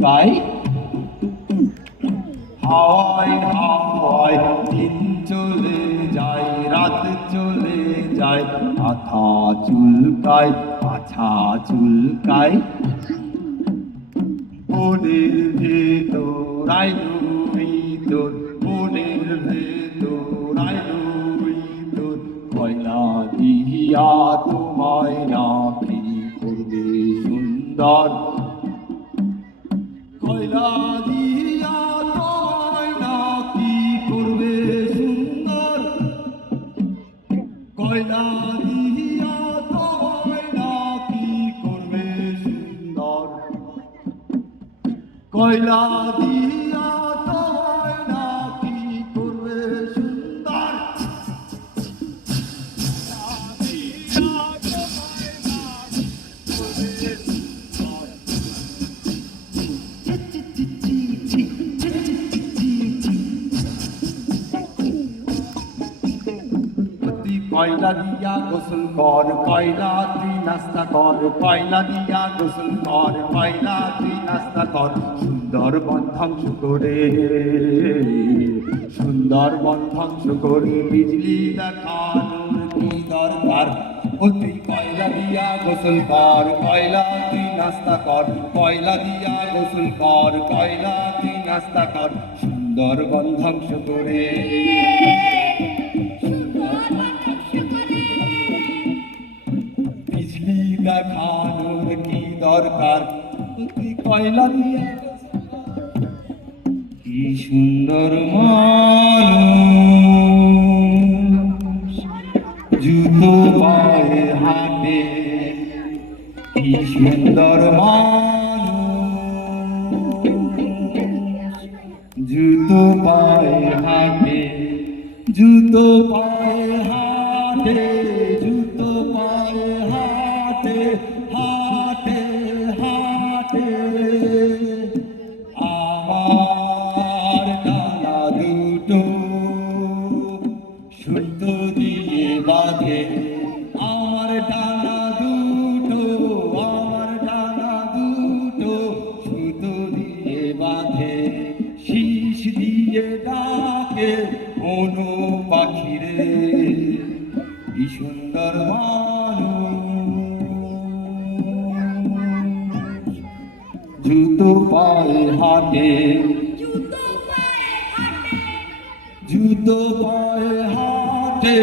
চুলকায় হাওয়ায় হাওয়ায় দিন চলে যায় রাত চলে যায় মাথা চুলকায় মাথা চুলকায় মনের ভেতর আইলো ভিতর মনের ভেতর আইলো ভিতর কয়লা দিয়া তোমায় নাকি করবে সুন্দর কয়লা দিয়া তোমায় নাকি করবে সুন্দর কয়লা দিয়া তোমায় নাকি করবে সুন্দর কয়লা দিয়া তোমায় নাকি করবে সুন্দর কয়লা দিয়া গোসল কর কয়লা তুই নাস্তা কর কয়লা দিয়া গোসল কর কয়লা তুই নাস্তা কর সুন্দর ধ্বংস করে সুন্দর ধ্বংস করে বিজলি দেখানোর কি দরকার ও তুই কয়লা দিয়া গোসল কর কয়লা তুই নাস্তা কর কয়লা দিয়া গোসল কর কয়লা তুই নাস্তা কর সুন্দর ধ্বংস করে দেখানোর কি দরকার তুই কয়লা দিয়া কি সুন্দর মানুষ জুতো পায়ে হাঁটে কি সুন্দর মানুষ জুতো পায়ে হাঁটে জুতো পায়ে হাঁটে জুতো পায়ে হাঁটে হাঁটে হাঁটে আমার ডানা দুটো সুতো দিয়ে বাঁধে আমার ডানা দুটো সুতো দিয়ে বাঁধে শীষ দিয়ে ডাকে কোনো পাখিরে কি সুন্দর মানুষ জুতো পায়ে হাঁটে জুতো পায়ে হাঁটে